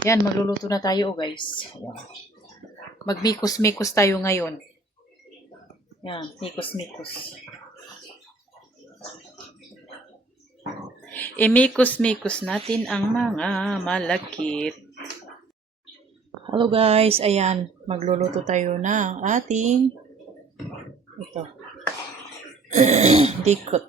Yan, magluluto na tayo, guys. Yan. Magmikos-mikos tayo ngayon. Yan, mikos-mikos. Imikos-mikos natin ang mga malakit. Hello guys, ayan, magluluto tayo ng ating ito. Dikot.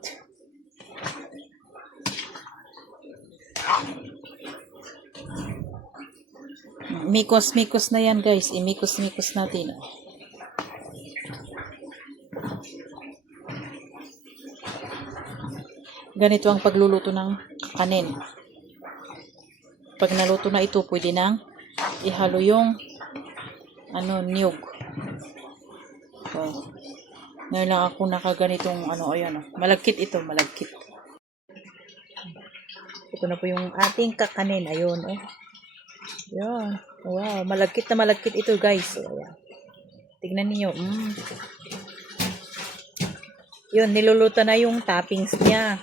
Mikos-mikos na yan guys, imikos-mikos natin. Ganito ang pagluluto ng kanin. Pag naluto na ito, pwede nang ihalo yung niyog. So, ngayon lang ako nakaganitong ayan. Malagkit ito, malagkit. Ito na po yung ating kakanin. Ayun, Yan. Wow, malagkit na malagkit ito, guys. Ayan. Tignan niyo. Yun, niluluto na yung toppings niya.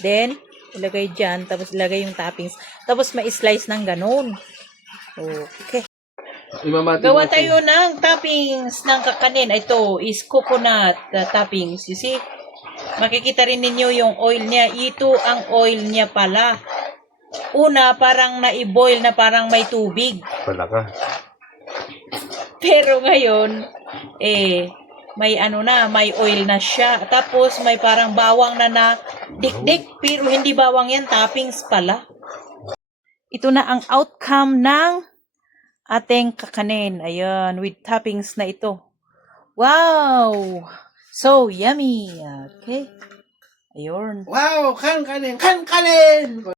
Then, ilagay dyan, tapos ilagay yung toppings. Tapos, ma-slice ng ganun. Okay. Gawa tayo ng toppings ng kakanin. Ito is coconut toppings. You see? Makikita rin ninyo yung oil niya. Ito ang oil niya pala. Una, parang na-boil na parang may tubig. Pala ka. Pero ngayon, may may oil na siya. Tapos may parang bawang na dikdik, pero hindi bawang yan, toppings pala. Ito na ang outcome ng ating kakanin. Ayan, with toppings na ito. Wow! So yummy! Okay. Ayun. Wow! Kan kanin!